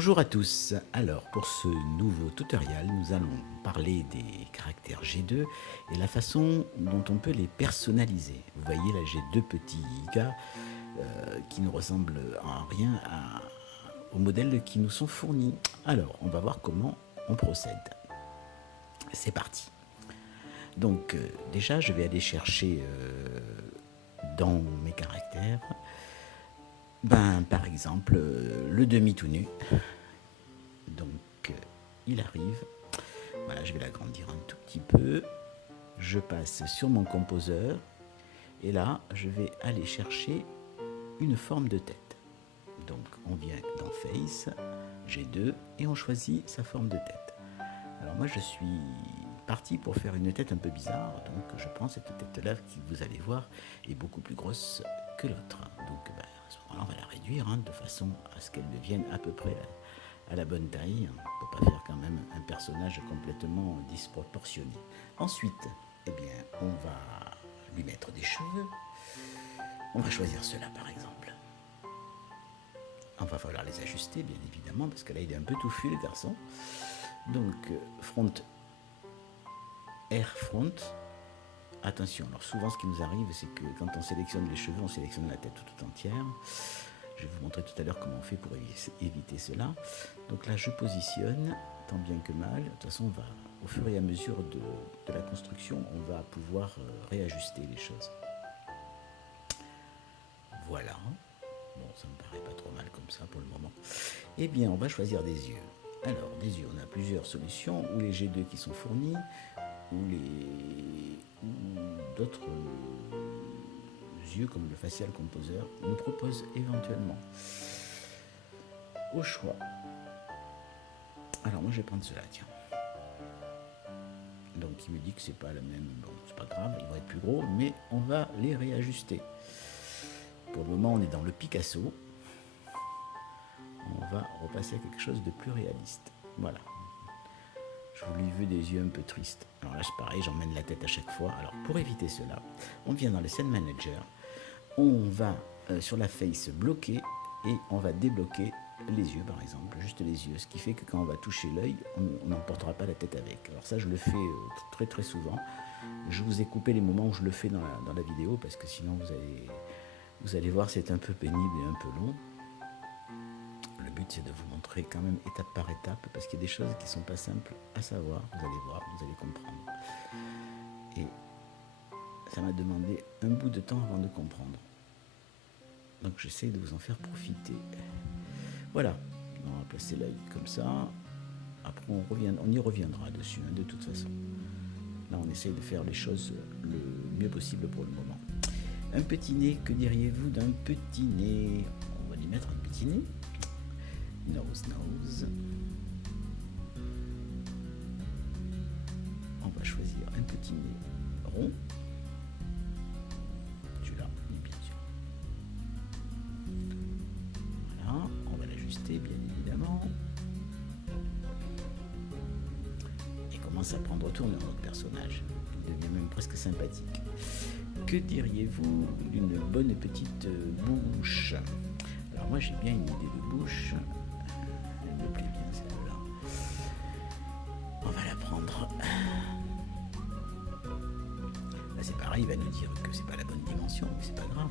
Bonjour à tous. Alors, pour ce nouveau tutoriel, nous allons parler des caractères G2 et la façon dont on peut les personnaliser. Vous voyez là, j'ai deux petits gars qui ne ressemblent en rien aux modèles qui nous sont fournis. Alors, on va voir comment on procède. C'est parti. Donc, déjà, je vais aller chercher dans mes caractères par exemple, le demi tout nu. Donc, il arrive. Voilà, je vais l'agrandir un tout petit peu. Je passe sur mon composeur. Et là, je vais aller chercher une forme de tête. Donc, on vient dans Face, G2, et on choisit sa forme de tête. Alors moi, je suis parti pour faire une tête un peu bizarre. Donc, je prends cette tête-là qui, vous allez voir, est beaucoup plus grosse que l'autre. Donc, à ce moment-là, on va la réduire de façon à ce qu'elle devienne à peu près à la bonne taille. On ne peut pas faire quand même un personnage complètement disproportionné. Ensuite, eh bien, on va lui mettre des cheveux. On va choisir ceux-là, par exemple. On va falloir les ajuster, bien évidemment, parce que là, il est un peu touffu, le garçon. Donc, front, air front. Attention, alors souvent ce qui nous arrive, c'est que quand on sélectionne les cheveux, on sélectionne la tête tout entière. Je vais vous montrer tout à l'heure comment on fait pour éviter cela. Donc là, je positionne, tant bien que mal. De toute façon, on va, au fur et à mesure de la construction, on va pouvoir réajuster les choses. Voilà. Bon, ça me paraît pas trop mal comme ça pour le moment. Eh bien, on va choisir des yeux. Alors, des yeux, on a plusieurs solutions, ou les G2 qui sont fournis, ou d'autres yeux comme le Facial Composer nous propose éventuellement. Au choix. Alors moi je vais prendre cela, tiens. Donc il me dit que c'est pas le même, bon c'est pas grave, il va être plus gros, mais on va les réajuster. Pour le moment on est dans le Picasso. On va repasser à quelque chose de plus réaliste. Voilà. Je vous lui veux des yeux un peu tristes. Alors là, c'est pareil, j'emmène la tête à chaque fois. Alors, pour éviter cela, on vient dans le Scene Manager. On va sur la face bloquer et on va débloquer les yeux, par exemple, juste les yeux. Ce qui fait que quand on va toucher l'œil, on n'emportera pas la tête avec. Alors ça, je le fais très très souvent. Je vous ai coupé les moments où je le fais dans la vidéo parce que sinon, vous allez voir, c'est un peu pénible et un peu long. Le but, c'est de vous montrer quand même étape par étape, parce qu'il y a des choses qui ne sont pas simples à savoir. Vous allez voir, vous allez comprendre. Et ça m'a demandé un bout de temps avant de comprendre. Donc j'essaie de vous en faire profiter. Voilà, on va placer l'œil comme ça. Après, on y reviendra dessus, de toute façon. Là, on essaie de faire les choses le mieux possible pour le moment. Un petit nez, que diriez-vous d'un petit nez? On va lui mettre un petit nez. Nose. On va choisir un petit nez rond. Celui-là, bien sûr. Voilà, on va l'ajuster bien évidemment. Et commence à prendre tourne dans notre personnage. Il devient même presque sympathique. Que diriez-vous d'une bonne petite bouche? Alors moi j'ai bien une idée de bouche. Elle me plaît bien celle-là. On va la prendre. Là c'est pareil, il va nous dire que c'est pas la bonne dimension, mais c'est pas grave.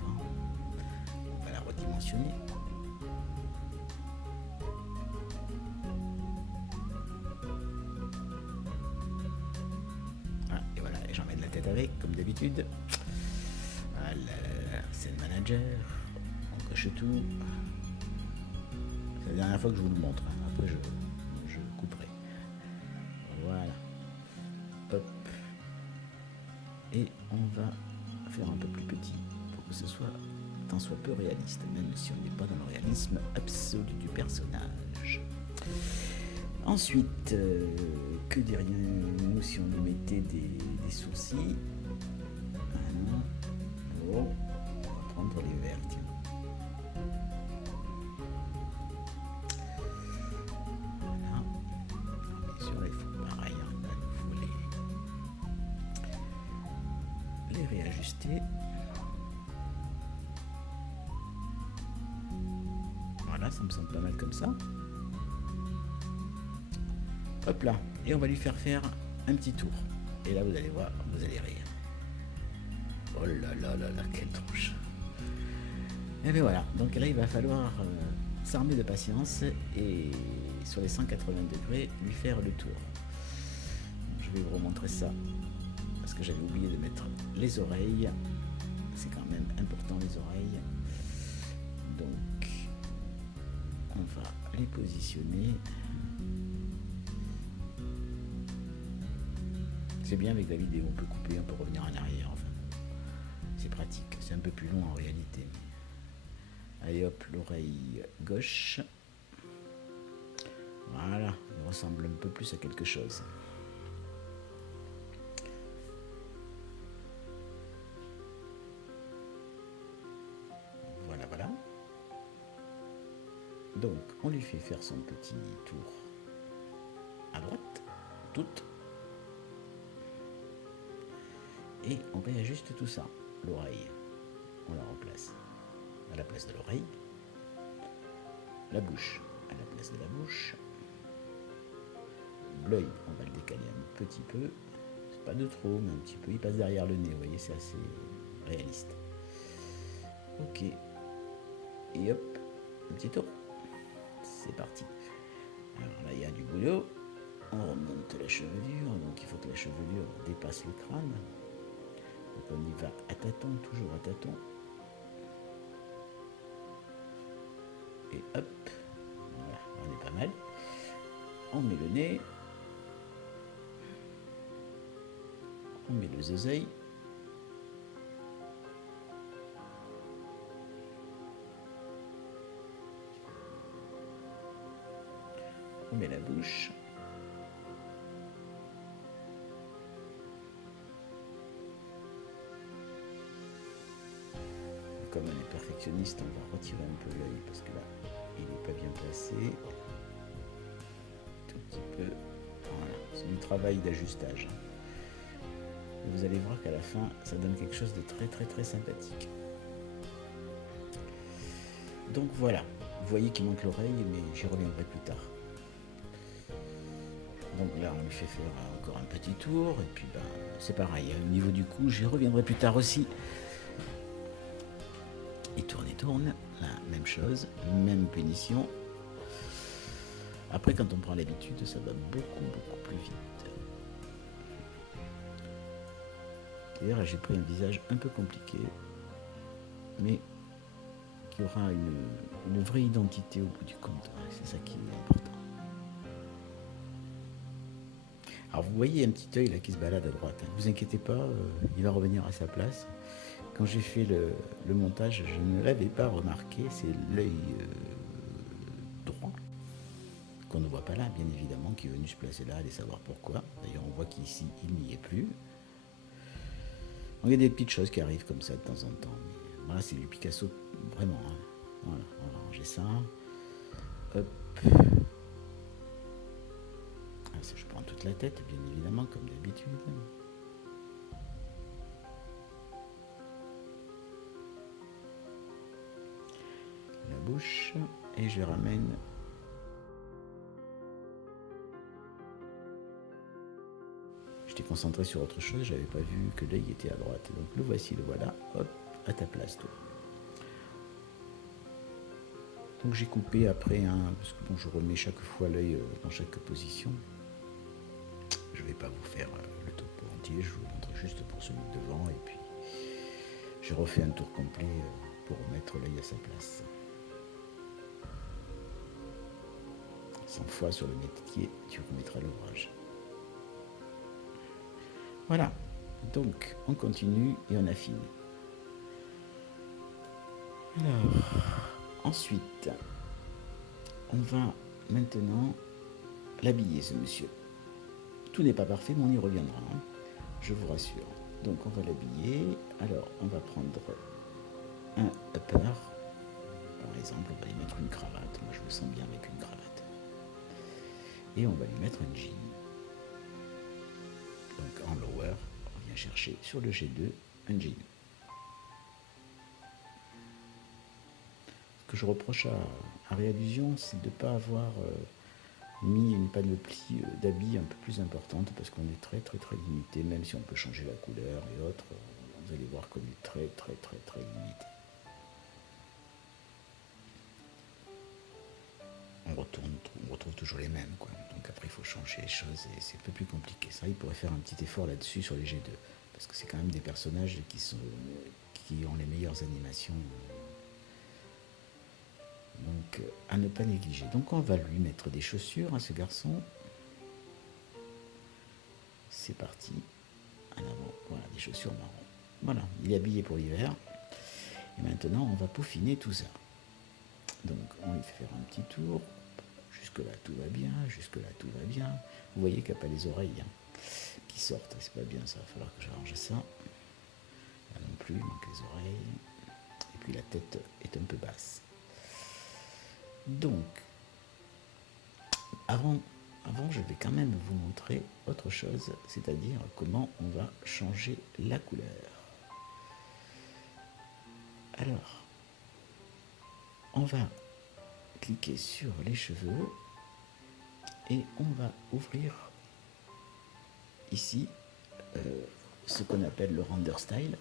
On va la redimensionner. Ah, et voilà, j'emmène la tête avec, comme d'habitude. Voilà, c'est le manager. On coche tout. C'est la dernière fois que je vous le montre. Après, je couperai. Voilà. Hop. Et on va faire un peu plus petit pour que ce soit tant soit peu réaliste, même si on n'est pas dans le réalisme absolu du personnage. Ensuite, que dirions-nous si on lui mettait des sourcils? Voilà. Oh, on va prendre les verts, tiens. Voilà. Bien sûr, il faut pareil, là, il faut les réajuster. Voilà, ça me semble pas mal comme ça. Hop là, et on va lui faire faire un petit tour. Et là, vous allez voir, vous allez rire. Oh là là là là, quelle tronche. Et bien voilà, donc là, il va falloir s'armer de patience et sur les 180 degrés, lui faire le tour. Je vais vous remontrer ça, parce que j'avais oublié de mettre les oreilles. C'est quand même important, les oreilles. Donc, on va les positionner. C'est bien avec la vidéo, on peut couper, on peut revenir en arrière. Enfin, c'est pratique, c'est un peu plus long en réalité. Allez hop, l'oreille gauche. Voilà, il ressemble un peu plus à quelque chose. Voilà, voilà. Donc, on lui fait faire son petit tour à droite, toute. Et on réajuste tout ça. L'oreille, on la remplace à la place de l'oreille. La bouche à la place de la bouche. L'œil, on va le décaler un petit peu. C'est pas de trop, mais un petit peu. Il passe derrière le nez, vous voyez, c'est assez réaliste. Ok. Et hop, un petit tour. C'est parti. Alors là, il y a du boulot. On remonte la chevelure, donc il faut que la chevelure dépasse le crâne. Donc on y va à tâtons, toujours à tâtons. Et hop, voilà, on est pas mal. On met le nez. On met les oreilles. On met la bouche. Comme on est perfectionniste, on va retirer un peu l'œil parce que là, il n'est pas bien placé. Tout petit peu. Voilà, c'est du travail d'ajustage. Et vous allez voir qu'à la fin, ça donne quelque chose de très très très sympathique. Donc voilà, vous voyez qu'il manque l'oreille, mais j'y reviendrai plus tard. Donc là, on lui fait faire encore un petit tour, et puis ben, c'est pareil, au niveau du cou, j'y reviendrai plus tard aussi. Il tourne, la même chose, même punition. Après, quand on prend l'habitude, ça va beaucoup plus vite. D'ailleurs, j'ai pris un visage un peu compliqué, mais qui aura une vraie identité au bout du compte. C'est ça qui est important. Alors vous voyez un petit œil là qui se balade à droite. Ne vous inquiétez pas, il va revenir à sa place. Quand j'ai fait le montage, je ne l'avais pas remarqué. C'est l'œil droit qu'on ne voit pas là, bien évidemment, qui est venu se placer là. Allez savoir pourquoi. D'ailleurs, on voit qu'ici, il n'y est plus. Il y a des petites choses qui arrivent comme ça de temps en temps. Mais voilà, c'est du Picasso, vraiment. Hein. Voilà, on va ranger ça. Hop. Je prends toute la tête, bien évidemment, comme d'habitude. La bouche, et je ramène. J'étais concentré sur autre chose, j'avais pas vu que l'œil était à droite. Donc le voici, le voilà, hop, à ta place, toi. Donc j'ai coupé après, parce que bon, je remets chaque fois l'œil dans chaque position. Je ne vais pas vous faire le topo entier, je vous montre juste pour celui de devant et puis je refais un tour complet pour remettre l'œil à sa place. 100 fois sur le métier, tu remettras l'ouvrage. Voilà, donc on continue et on affine. Alors, ensuite, on va maintenant l'habiller, ce monsieur. Tout n'est pas parfait, mais on y reviendra, hein, je vous rassure. Donc on va l'habiller. Alors on va prendre un upper, par exemple, on va lui mettre une cravate. Moi je me sens bien avec une cravate. Et on va lui mettre un jean. Donc en lower, on vient chercher sur le G2 un jean. Ce que je reproche à Réallusion, c'est de ne pas avoir mis une panoplie d'habits un peu plus importante parce qu'on est très limité, même si on peut changer la couleur et autres, vous allez voir qu'on est très limité. On retrouve toujours les mêmes, quoi. Donc après il faut changer les choses et c'est un peu plus compliqué. Ça, il pourrait faire un petit effort là-dessus sur les G2 parce que c'est quand même des personnages qui ont les meilleures animations. Donc à ne pas négliger. Donc on va lui mettre des chaussures à ce garçon. C'est parti. À l'avant, voilà, des chaussures marron. Voilà, il est habillé pour l'hiver. Et maintenant on va peaufiner tout ça. Donc on lui fait faire un petit tour. Jusque là tout va bien, jusque là tout va bien. Vous voyez qu'il n'y a pas les oreilles qui sortent, c'est pas bien ça, il va falloir que j'arrange ça. Là non plus, donc les oreilles. Et puis la tête est un peu basse. Donc, avant, je vais quand même vous montrer autre chose, c'est-à-dire comment on va changer la couleur. Alors, on va cliquer sur les cheveux et on va ouvrir ici ce qu'on appelle le render style.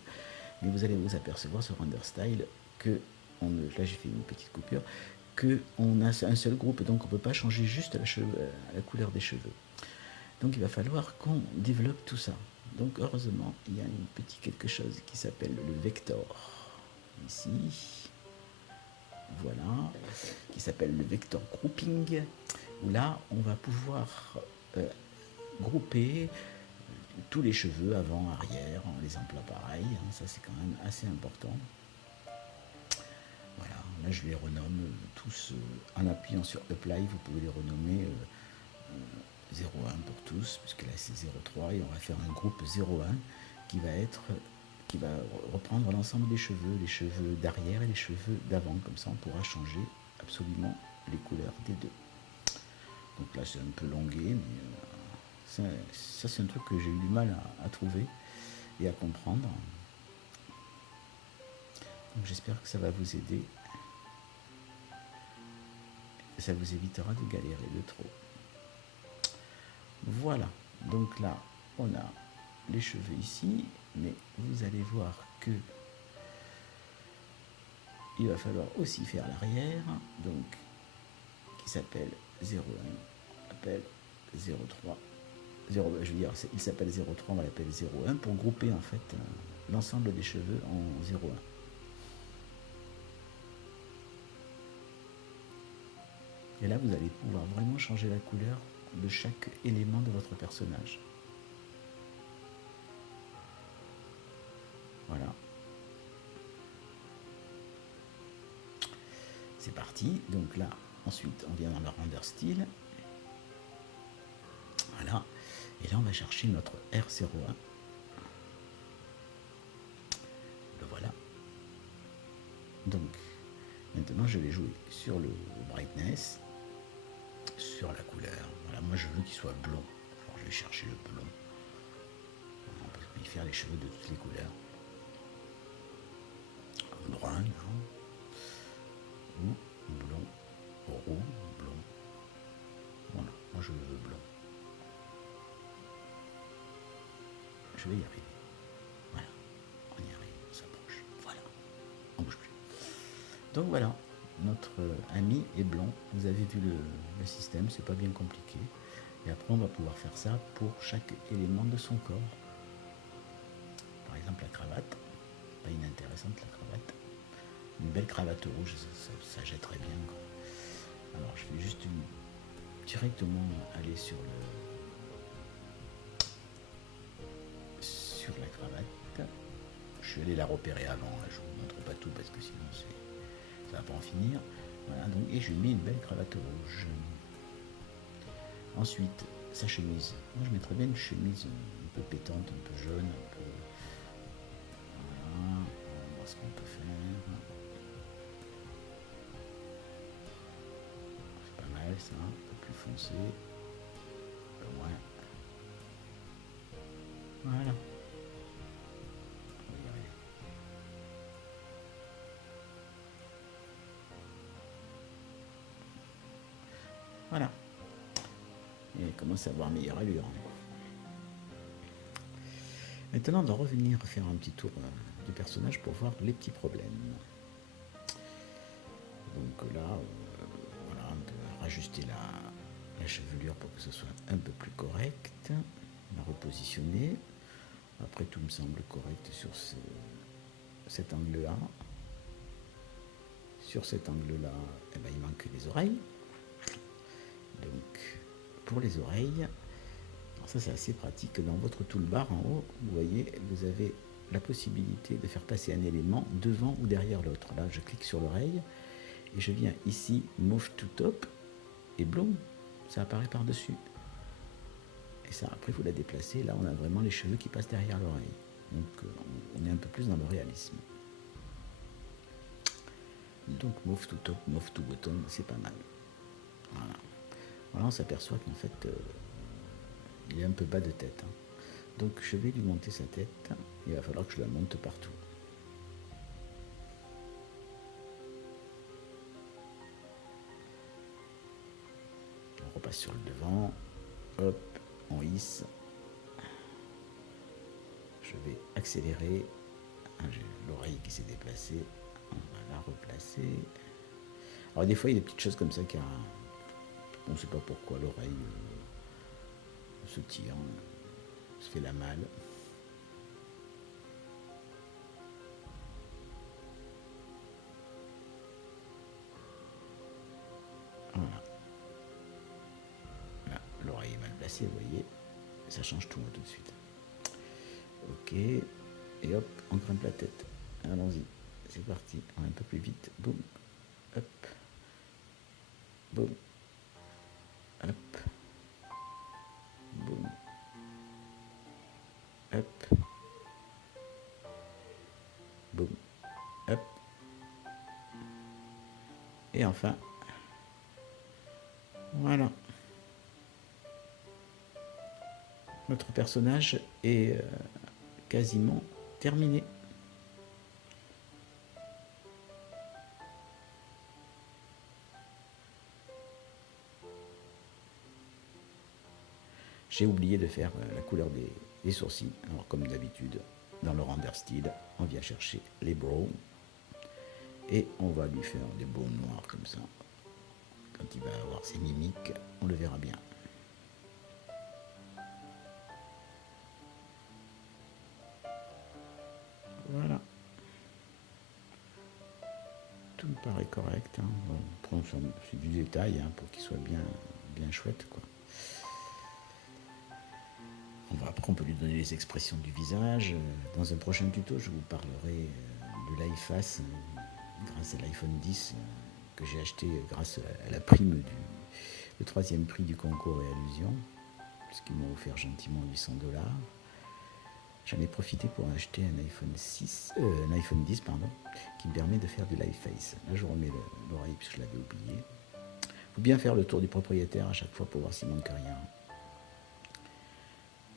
Mais vous allez vous apercevoir ce render style que là j'ai fait une petite coupure, qu'on a un seul groupe, donc on ne peut pas changer juste la couleur des cheveux. Donc il va falloir qu'on développe tout ça. Donc heureusement, il y a un petit quelque chose qui s'appelle le vector. Ici, voilà, qui s'appelle le vector grouping, où là, on va pouvoir grouper tous les cheveux avant, arrière, en les emploie pareil. Ça, c'est quand même assez important. Voilà, là, je les renomme tous en appuyant sur Apply. Vous pouvez les renommer 0,1 pour tous, puisque là, c'est 0,3. Et on va faire un groupe 0,1 qui va reprendre l'ensemble des cheveux d'arrière et les cheveux d'avant. Comme ça, on pourra changer absolument les couleurs des deux. Donc là, c'est un peu longué, mais ça c'est un truc que j'ai eu du mal à trouver et à comprendre. Donc j'espère que ça va vous aider. Ça vous évitera de galérer de trop. Voilà, donc là, on a les cheveux ici, mais vous allez voir que il va falloir aussi faire l'arrière, donc qui s'appelle 0,1, appelle 0,3. Je veux dire, il s'appelle 0,3, on va l'appeler 0,1 pour grouper en fait l'ensemble des cheveux en 0,1. Et là, vous allez pouvoir vraiment changer la couleur de chaque élément de votre personnage. Voilà. C'est parti. Donc là, ensuite, on vient dans le render style. Voilà. Et là, on va chercher notre R01. Le voilà. Donc, maintenant, je vais jouer sur le brightness, sur la couleur. Voilà, moi, je veux qu'il soit blond. Alors, je vais chercher le blond. On peut y faire les cheveux de toutes les couleurs. Brun, hein. Ou blond, roux, blond. Voilà, moi, je veux blond. Je vais y arriver. Voilà, on y arrive, on s'approche. Voilà, on bouge plus. Donc voilà, notre ami est blond. Vous avez vu le système, c'est pas bien compliqué. Et après, on va pouvoir faire ça pour chaque élément de son corps. Par exemple, la cravate. Pas inintéressante la cravate. Une belle cravate rouge, ça jetterait bien. Alors, je vais juste directement aller sur la cravate. Je suis allé la repérer avant, là, je vous montre pas tout parce que sinon ça va pas en finir. Voilà, donc, et je lui mets une belle cravate rouge. Ensuite, sa chemise. Moi je mettrais bien une chemise un peu pétante, un peu jaune, un peu. Voilà, on va voir ce qu'on peut faire. C'est pas mal ça, un peu plus foncé. Un peu moins. Voilà. Voilà. commence à avoir meilleure allure. Maintenant, on va revenir faire un petit tour du personnage pour voir les petits problèmes. Donc là, voilà, on peut rajuster la chevelure pour que ce soit un peu plus correct. La repositionner. Après, tout me semble correct sur cet angle-là. Sur cet angle-là, eh ben, il manque les oreilles. Donc, pour les oreilles, alors ça c'est assez pratique. Dans votre toolbar en haut, vous voyez, vous avez la possibilité de faire passer un élément devant ou derrière l'autre. Là, je clique sur l'oreille et je viens ici, Move to Top, et boum, ça apparaît par-dessus. Et ça, après, vous la déplacez. Là, on a vraiment les cheveux qui passent derrière l'oreille. Donc, on est un peu plus dans le réalisme. Donc, Move to Top, Move to Bottom, c'est pas mal. Voilà. Voilà, on s'aperçoit qu'en fait, il est un peu bas de tête. Hein. Donc, je vais lui monter sa tête. Il va falloir que je la monte partout. On repasse sur le devant. Hop, on hisse. Je vais accélérer. J'ai l'oreille qui s'est déplacée. On va la replacer. Alors des fois il y a des petites choses comme ça qui on ne sait pas pourquoi l'oreille se tire, se fait la malle. Voilà. Là, l'oreille est mal placée, vous voyez. Ça change tout de suite. Ok. Et hop, on grimpe la tête. Allons-y. C'est parti. On va un peu plus vite. Boum. Hop. Boum. Hop. Boum. Hop. Boum. Hop. Et enfin. Voilà. Notre personnage est quasiment terminé. J'ai oublié de faire la couleur des sourcils. Alors comme d'habitude, dans le render style, on vient chercher les brows et on va lui faire des brows noirs comme ça. Quand il va avoir ses mimiques, on le verra bien. Voilà. Tout me paraît correct. Hein. Bon, c'est du détail hein, pour qu'il soit bien chouette, quoi. Après, on peut lui donner les expressions du visage. Dans un prochain tuto, je vous parlerai de l'iFace grâce à l'iPhone 10 que j'ai acheté grâce à la prime le 3e prix du concours et allusion, puisqu'ils m'ont offert gentiment 800 $. J'en ai profité pour acheter un iPhone 10 qui me permet de faire du l'iFace. Là, je remets l'oreille puisque je l'avais oublié. Il faut bien faire le tour du propriétaire à chaque fois pour voir s'il manque rien.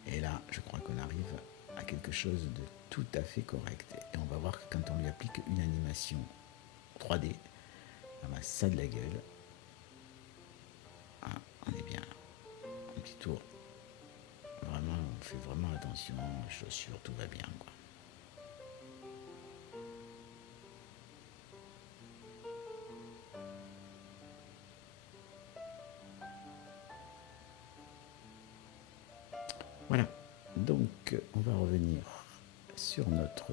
Et là, je crois qu'on arrive à quelque chose de tout à fait correct. Et on va voir que quand on lui applique une animation 3D, ça de la gueule. Ah, on est bien. Un petit tour. Vraiment, on fait vraiment attention. Chaussures, tout va bien, quoi. Voilà. Donc, on va revenir sur notre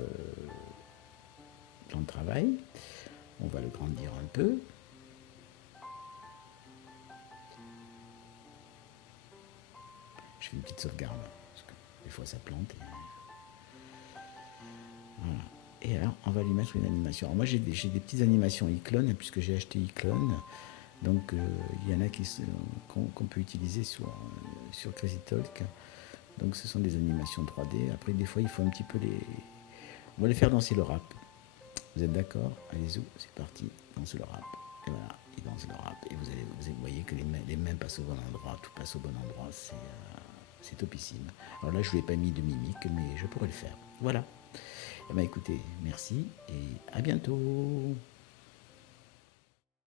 plan de travail. On va le grandir un peu. Je fais une petite sauvegarde, parce que des fois ça plante. Voilà. Et alors, on va lui mettre une animation. Alors moi, j'ai des petites animations iClone, puisque j'ai acheté iClone. Donc, il y en a qu'on peut utiliser sur CrazyTalk. Donc, ce sont des animations 3D. Après, des fois, il faut un petit peu on va les faire danser le rap. Vous êtes d'accord? Allez-y, c'est parti. Danse le rap. Et voilà, il danse le rap. Et vous voyez que les mains passent au bon endroit. Tout passe au bon endroit. C'est topissime. Alors là, je ne lui ai pas mis de mimique, mais je pourrais le faire. Voilà. Eh bien, écoutez, merci et à bientôt.